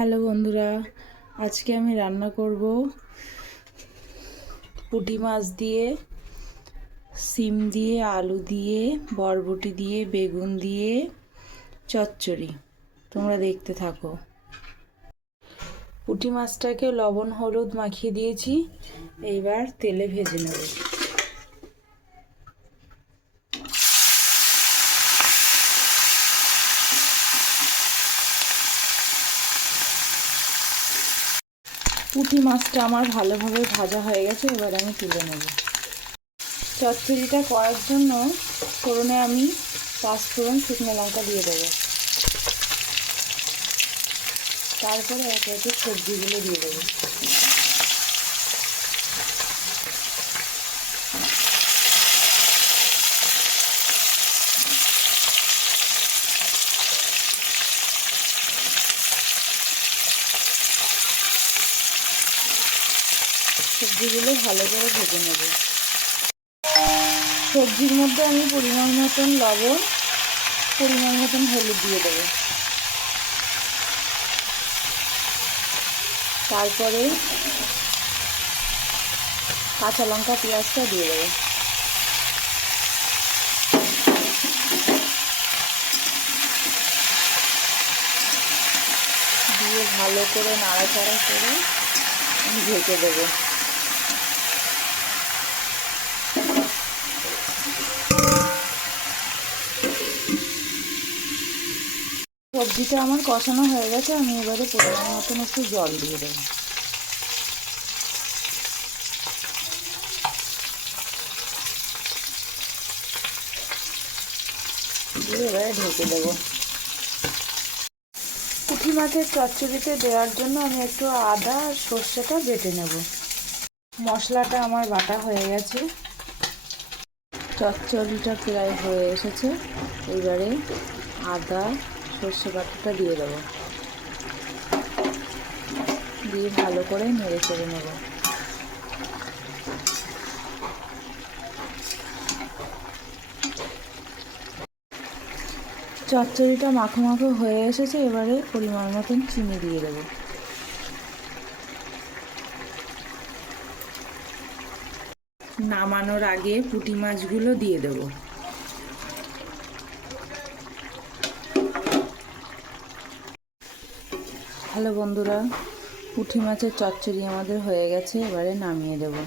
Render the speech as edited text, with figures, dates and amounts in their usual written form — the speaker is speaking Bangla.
হ্যালো বন্ধুরা, আজকে আমি রান্না করব পুঁটি মাছ দিয়ে, সিম দিয়ে, আলু দিয়ে, বরবটি দিয়ে, বেগুন দিয়ে চচ্চড়ি। তোমরা দেখতে থাকো। পুঁটি মাছটাকে লবণ হলুদ মাখিয়ে দিয়েছি, এইবার তেলে ভেজে নেব। পুঁটি মাছটা আমার ভালোভাবে ভাজা হয়ে গেছে, এবার আমি তুলে নেব। চচ্চড়িটা করার জন্য ফোড়নে আমি 5 ফোড়ন শুকনো লঙ্কা দিয়ে দেবো। তারপরে একে একে সবজিগুলো দিয়ে দেবো। সবজিগুলো ভালো করে ভেজে নেব। সবজির মধ্যে আমি পরিমাণ মতন লবণ, পরিমাণ মতন হলুদ দিয়ে দেবো। তারপরে কাঁচা লঙ্কা পেঁয়াজটা দিয়ে দেবো। দিয়ে ভালো করে নাড়াচাড়া করে আমি ঢেকে দেবো। সবজিটা আমার কষানো হয়ে গেছে, আমি এবারে পরিমাণ মতন একটু জল দিয়ে দেবো। দিয়ে এবারে ঢেকে দেবো। পুঁটি মাছের চচ্চড়িতে দেওয়ার জন্য আমি একটু আদা আর সর্ষেটা বেটে নেব। মশলাটা আমার বাটা হয়ে গেছে, চচ্চড়িটা প্রায় হয়ে এসেছে। এবারে আদা সর্ষে বাটাটা দিয়ে দেবো, দিয়ে ভালো করে নেড়ে চেড়ে নেব। চচ্চড়িটা মাখো মাখো হয়ে এসেছে, এবারে পরিমাণ মতন চিনি দিয়ে দেবো। নামানোর আগে পুঁটি মাছগুলো দিয়ে দেবো। হ্যালো বন্ধুরা, পুঁটি মাছের চচ্চড়ি আমাদের হয়ে গেছে, এবারে নামিয়ে দেবো।